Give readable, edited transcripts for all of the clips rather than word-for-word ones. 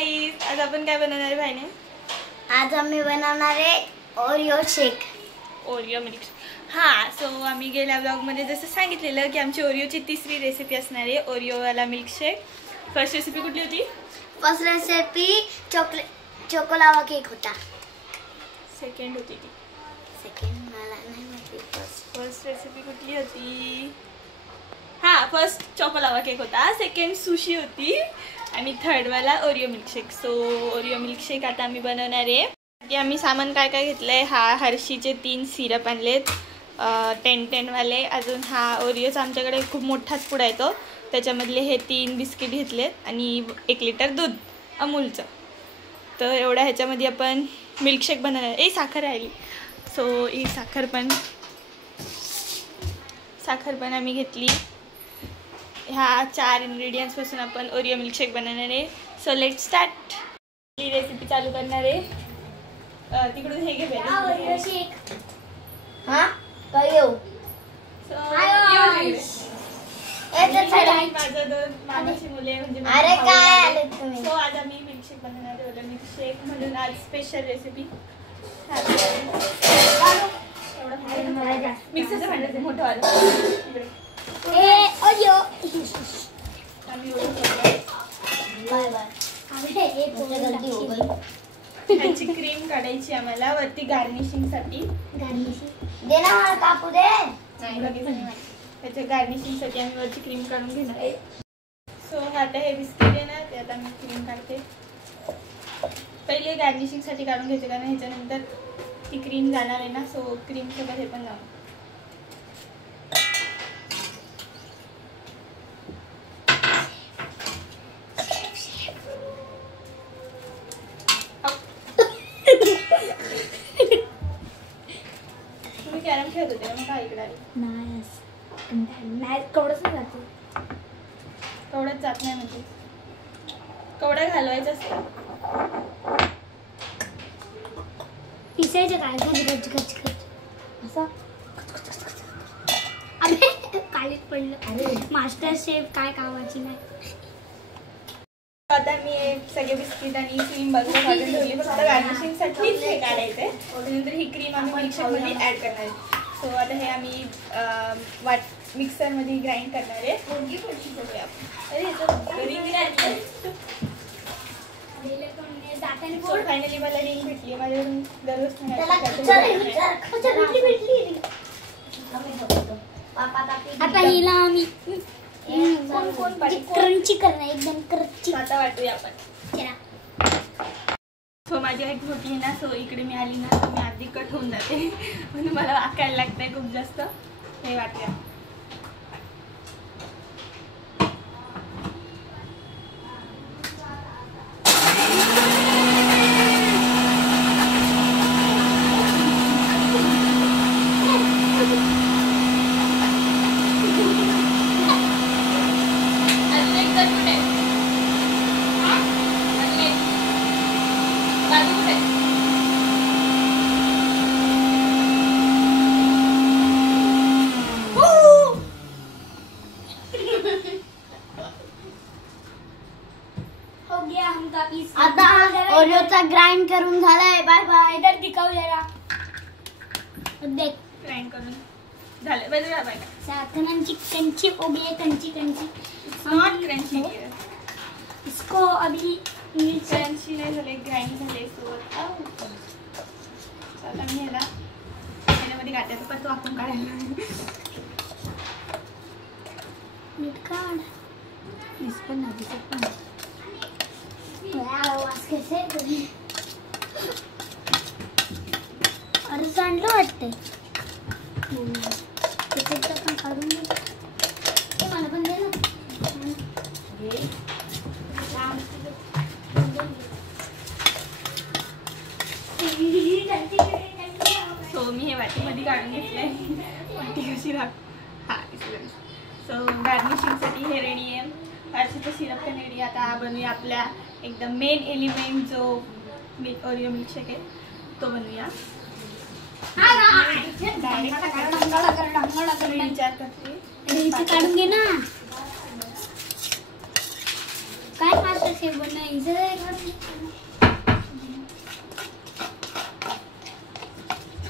गाईस, आज आपण काय बनवणार आहे भाईने? आज आम्ही बनवणार आहे ओरिओ शेक, ओरिओ मिल्क। हां, सो आम्ही गेल्या ब्लॉगमध्ये जसं सांगितलेलं की आमची ओरिओची तिसरी रेसिपी असणार आहे, ओरिओवाला मिल्कशेक। फर्स्ट रेसिपी कुठली होती? फर्स्ट रेसिपी चोकोलावा केक होता। सेकंड होती ती। सेकंड मला नाही माहिती। फर्स्ट रेसिपी कुठली होती? हां, फर्स्ट चॉकोलावा केक होता, सेकंड सुशी होती आणि थर्डवाला Oreo milkshake. So Oreo milkshake आता आम्ही बनवणार आहे। की आम्ही सामान काय काय घेतलं आहे, हा हर्षीचे 3 सिरप आणलेत 10 वाले। अजून हा ओरिओचा आमच्याकडे खूप मोठाच पुडा येतो, त्याच्यामधले हे 3 बिस्किट घेतलेत आणि 1 लिटर दूध अमूलचं। तर एवढ्या ह्याच्यामध्ये आपण मिल्कशेक बनवणार। साखर राहिली, सो ही साखर पण आम्ही घेतली। ह्या 4 इंग्रेडियंट्सपासून आपण ओरिओ मिल्कशेक बनवणार आहे। So let start. ही रेसिपी चालू करणार आहे। तिकडून हे घे ओरिओ शेक। हां काय येऊ? माझं 2 मामाची मुले म्हणजे अरे काय आले तुम्ही? सो आज आम्ही मिल्कशेक बनवणार आहे, ओरिओ मिल्कशेक म्हणून आज स्पेशल रेसिपी। मिक्सरचं भांडं मोठं आलं ओरिओ आम्ही बाय ह्याची क्रीम काढायची आम्हाला वरती गार्निशिंगसाठी। दे ना मला कापू दे। त्याच्या गार्निशिंगसाठी आम्ही वरची क्रीम काढून घेणार आहे। सो आता हे बिस्किट आहे ना, ते आता मी क्रीम काढते। पहिले गार्निशिंगसाठी काढून घ्यायचे, कारण ह्याच्यानंतर ती क्रीम जाणार आहे ना, सो क्रीम सोबत हे पण लावून। तुम्ही कॅरम खेळत होते मग काय इकडे आले? नाही कवडच नाही जातो। कवड्यात जात नाही म्हणजे कवड्या घालवायचं असतं। पिसायचं काय गच गच गच असं। अरे कालीच पडलं। अरे मास्टर शेफ काय कामाची नाही। आता मी सगळे बिस्किट आणि क्रीम बाजूला काढून ठेवली, फक्त गार्निशिंगसाठीच हे काढायचं आहे। त्यानंतर ही क्रीम आम्ही मिल्कशेकमध्ये ॲड करणार आहे। सो आता हे आम्ही मिक्सरमध्ये ग्राइंड करणार आहे। सो फायनली मला रिंग भेटली, माझ्याकडून दररोज आता हिला आम्ही क्रंची करणार, एकदम क्रंची। आता वाटूया आपण। सो माझी एक मोठी आहे ना, सो इकडे मी आली ना, तर मी आधी कट होऊन जाते म्हणून मला वाकायला लागतंय खूप जास्त। हे वाटूया। आता ओरिओचा ग्राइंड करून झालाय। Bye bye. इधर दिखाओ जरा, देख ग्राइंड करून झालं। बघा बाय साखरांची कंची हो गई, कंची कंची नॉट क्रंची। इसको अभी क्रंची नाही झाले, ग्राइंड झाले। सो आता मी ह्याला ह्याच्यामध्ये घाटायचं, पण तो आपण काढायला नीट काढ। इसको ना दिसत पण आवाज कैसे अरे सांडलं वाटतंय। त्याच्यात आपण काढून दे, ते मला पण दे ना। सो मी हे वाटीमध्ये काढून घेतलंय। वाटी कशी हां दिसलं। सो गार्निशिंगसाठी हे रेडी आहे। हर्षीचं सिरप पण रेडी। आता बनवूया आपल्या एकदम मेन एलिमेंट जो ओरिओ मिल्कशेक आहे तो बनवूया। विचार करते काढून घे ना। काय मास्टर कैसे बनाई जरा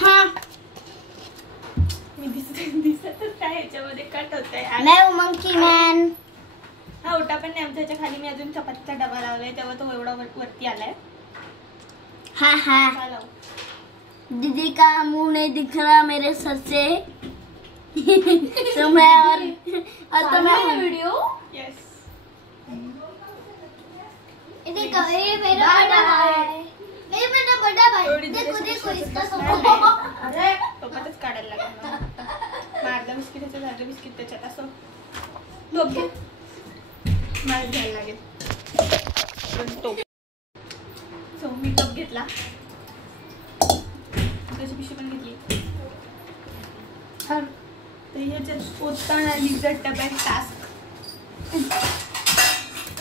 हाँ मी दिसतच काय ह्याच्यामध्ये कट होतंय. मैं मंकी मैन. हा ओटा पण नाही आमच्या ह्याच्या खाली. मी अजून चपातीचा डबा लावलाय तेव्हा तो एवढा वरती आलाय. हाँ हाँ हा लाव. दीदी का मुंह नहीं दिख रहा मेरे सर से. तो मैं और तो मैं वीडियो. येस. ये मेरा बड़ा भाई. ये मेरा बड़ा भाई. देखो देखो इसका सोफा. अरे टोपातच काढायला लागला मला. मग अर्धा बिस्किटाचं झालं बिस्किट त्याच्यात असं टोप घे. मला घ्यायला लागेल टोप. सो मी टोप घेतला. त्याची पिशवी पण घेतली. तर ह्याच्यात ओताना लिझट डब्यात टास्क.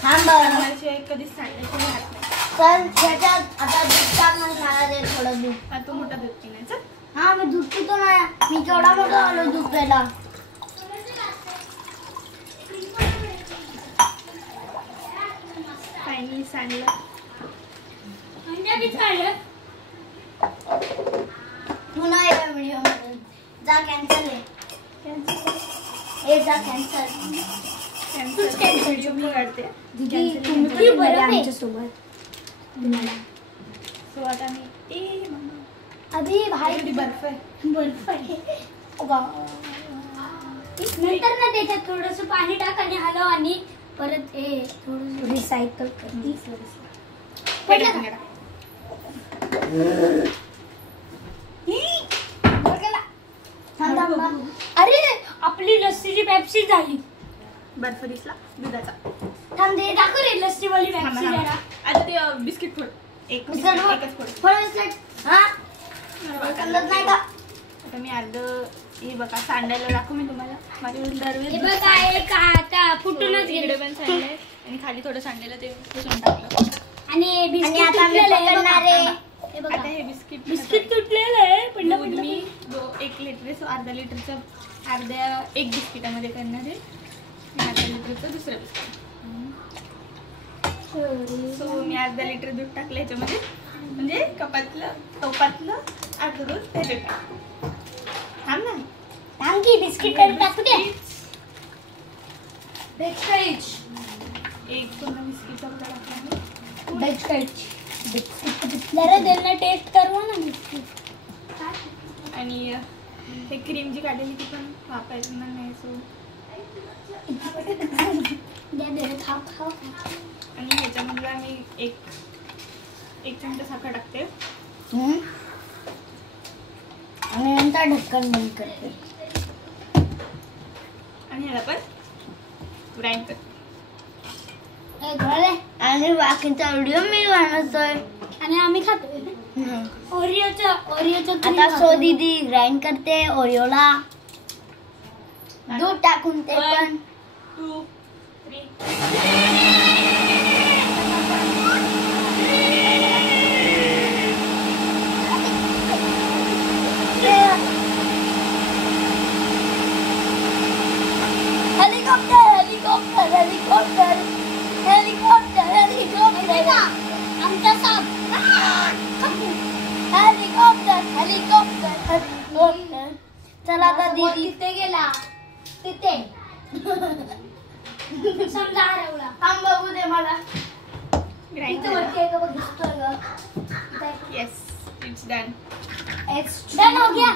माझ्याशिवाय कधीच सांगायचं राहत नाही. पण त्याच्यात आता दूध टाकून खायला दे थोडं दूध. हा तू मोठा दूध पिण्याचं. हा मी दूध पितो ना. मी केवढा मोठा आलो दूध प्यायला. फायनली सांडलं. तू नाही या व्हिडिओ मध्ये जा. कॅन्सल आहे. ए जा कॅन्सल. व्हिडिओ मी काढते. तुम्ही बरं आमच्या सोबत. सो आता मी अभी भाई बर्फ आहे. बर्फ आहे. नंतर ना त्याच्यात थोडस पाणी टाक आणि हलव आणि परत थोडं रिसायकल कर. अरे आपली लस्सीची पेप्सी झाली. बर्फ दिसला दुधाचा. थांब दे दाखव रे लस्सी वाली पेप्सी जरा. आता ते बिस्किट फोड. एकच फोड. हा नाही का. आता मी अर्ध हे बघा सांडायला दाखवू मी तुम्हाला. माझ्याकडून दरवेळेस बघा एक आता फुटूनच इकडे पण सांडलंय आणि खाली थोडं सांडलेलं ते पुसून टाकलं. आणि बिस्किट तुटलेलं आहे. आता हे बिस्किट तुटलेलं आहे. पडलं दूध मी 1 लिटर अर्धा लिटरचं एक बिस्किटामध्ये करणार आहे. अर्धा लिटरचं दुसरं बिस्किट. सो मी अर्धा लिटर दूध टाकलं ह्याच्यामध्ये. म्हणजे टोपातलं अर्ध दूध ह्याच्यात. थांब ना. थांब की बिस्किट टाकू दे. एक पूर्ण बिस्किटचा पुडा टाकला. बिस्किट जरा त्यांना टेस्ट करवा ना बिस्किट. आणि ते क्रीम जी काढलेली ती पण वापरायचं नाही. सो आणि ह्याच्यामध्ये आम्ही एक चमचा साखर टाकते. आणि नंतर ढक्कन बंद करते आणि ह्याला पण ग्राइंड करते. आणि बाकीचा व्हिडिओ मी बनवतोय आणि आम्ही खातोय. ओरिओचं आता सो दीदी ग्राइंड करते ओरिओला दूध टाकून. ते पण 2 3 हेलिकॉप्टर आमचा साप. हेलिकॉप्टर. चला आता दीदी तिथे गेला. तिथे समजा हरवला. थांब बघू दे मला. Grind yes it's done. Done हो गया.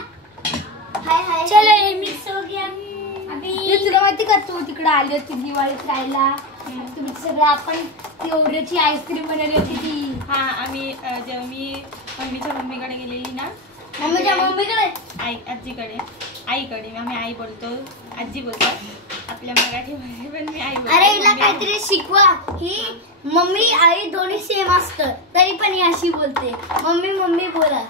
हाय चलो ये मिक्स हो गया. अभी तुला माहिती का तू तिकडे आली होती दिवाळीत राहायला. तुम्ही सगळं आपण ती ओरिओची आईस्क्रीम बनवली होती ती. हा आम्ही जेव्हा मी मम्मीच्या मम्मीकडे गेलेली ना. मम्मीच्या मम्मीकडे आईकडे आम्ही आई बोलतो. आजी बोलतो आपल्या मराठीमध्ये. पण मी आई बोलतो. अरे हिला काहीतरी शिकवा. ही मम्मी आई दोन्ही सेम असतं तरी पण ही अशी बोलते. मम्मी मम्मी बोला.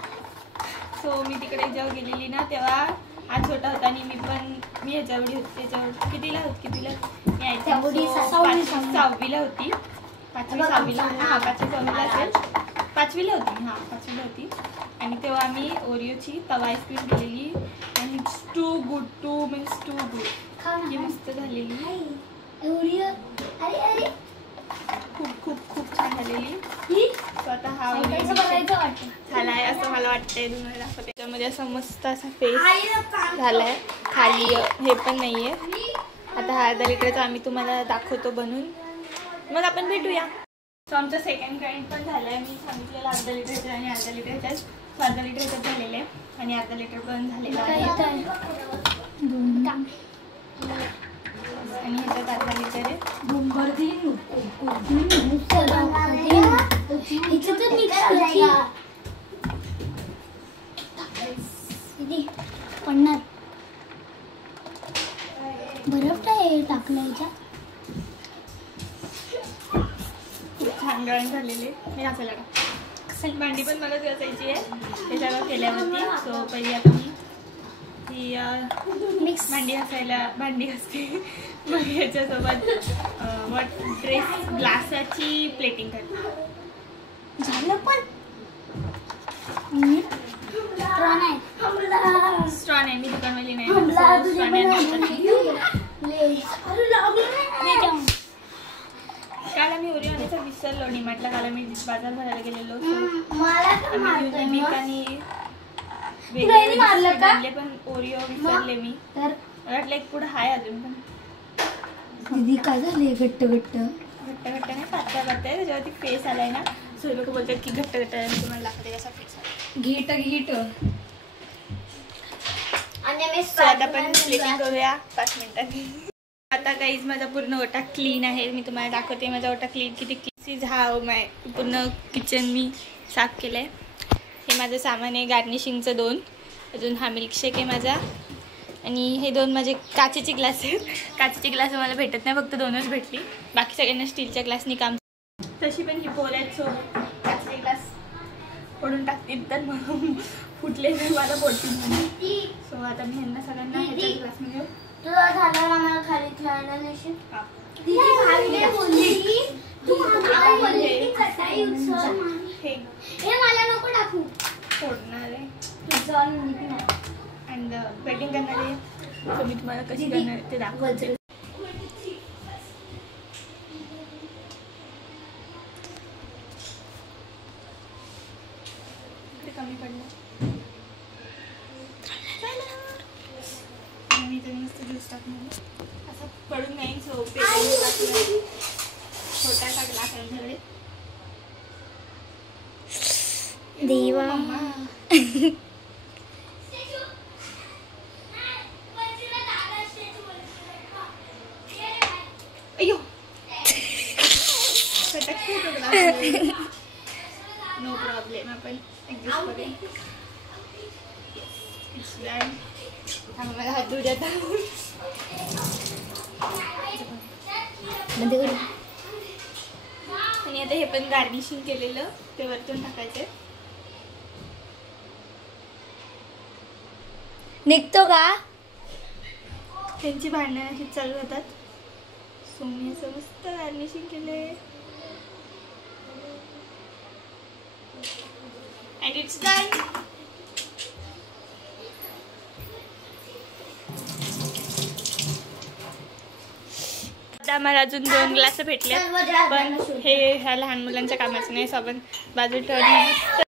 सो मी तिकडे जेव्हा गेलेली ना तेव्हा हा छोटा होता आणि मी ह्याच्यावडी होती. त्याच्यावर कितीला मी आयच्या 6वीला होती. 5वी 6वीला. हा 5वी 6वीला असेल. 5वीला होती. हा 5वीला होती. आणि तेव्हा आम्ही ओरिओची तवा आईस्क्रीम केलेली आणि इट्स टू गुड ही मस्त झालेली. ओरिओ. अरे खूप खूप खूप छान झालेली. स्वतः हा झालाय असं मला वाटतंय. तुम्हाला दाखवते. त्याच्यामध्ये असा मस्त असा फेस झालाय. खाली हे पण नाहीये. आता हा अर्धा लिटरचा आम्ही तुम्हाला दाखवतो बनवून, मग आपण भेटूया. सो आमचं सेकंड ग्राइंड पण झालंय. मी सांगितलेलं अर्धा लिटरचं आणि अर्धा लिटरच्याच अर्धा लिटरच्याच झालेलं आहे आणि अर्धा लिटर पण झालेलं आहे. आणि ह्याच्यात अर्धा लिटर आहे. पडणार बर्फ काय टाकलं याच्यात. खूप छान ग्राइंड झालेले. मी घासायला भांडी पण मला घासायची आहे हे सगळं केल्यावरती. सो पहिली आपण ही मिक्स भांडी घासते. मग ह्याच्यासोबत ग्लासाची प्लेटिंग करते. झालं पण स्ट्रॉ नाही, मी दुकानवाली नाही. काल आम्ही ओरिओ आणायचं विसरलो डीमार्टला. काल आम्ही बाजार भरायला गेलेलो. वेगळे पण ओरिओ विसरले मी. मला वाटलं एक पुढं हाय अजून पण. दीदी काय झाले घट्ट घट्ट नाही पातळ पातळ. त्याच्यावरती फेस आलाय ना. सो लोक बोलतात की घट्ट घट्ट आहे. तुम्हाला दाखवते कसा फेस आला. घीट आता पण प्लेटिंग करूया 5 मिनिटांनी. आता काहीच माझा पूर्ण ओटा क्लीन आहे. मी तुम्हाला दाखवते माझा ओटा क्लीन किती क्लीन माय. पूर्ण किचन मी साफ केलं आहे. हे माझं सामान आहे. गार्निशिंगचं 2. अजून हा मिल्कशेक आहे माझा. आणि हे 2 माझे काचेचे ग्लास आहेत. काचेचे ग्लास मला भेटत नाही, फक्त 2च भेटली. बाकी सगळ्यांना स्टीलच्या ग्लासनी काम. तशी पण ही पोर आहेत. सो काचेचे ग्लास फोडून टाकतील तर मग फुटले तर मला बोलतील म्हणून. सो आता मी ह्यांना सगळ्यांना ह्याच्या ग्लासमध्ये तुला झालं ना मला खाली खेळायला नाही. हे मला नको टाकू. फोडणार आहे अँड वेटिंग करणार आहे. सो मी तुम्हाला कशी करणार आहे ते दाखवायचे. ते कमी पडलं. मी तर मस्त ज्यूस टाकणार असं पडून नाही. सो छोटासा ग्लास आहे झाले. देवा अयो नो प्रॉब्लेम. आपण मला हात धुऊ देता. आणि आता हे पण गार्निशिंग केलेलं ते वरतून टाकायचे. निघतो का. त्यांची भांडणं अशी चालू होतात. सो मी असं मस्त गार्निशिंग केले. And it's done. आम्हाला अजून 2 ग्लास भेटले पण हे ह्या लहान मुलांच्या कामाचं नाही. सो आपण बाजू ठेवून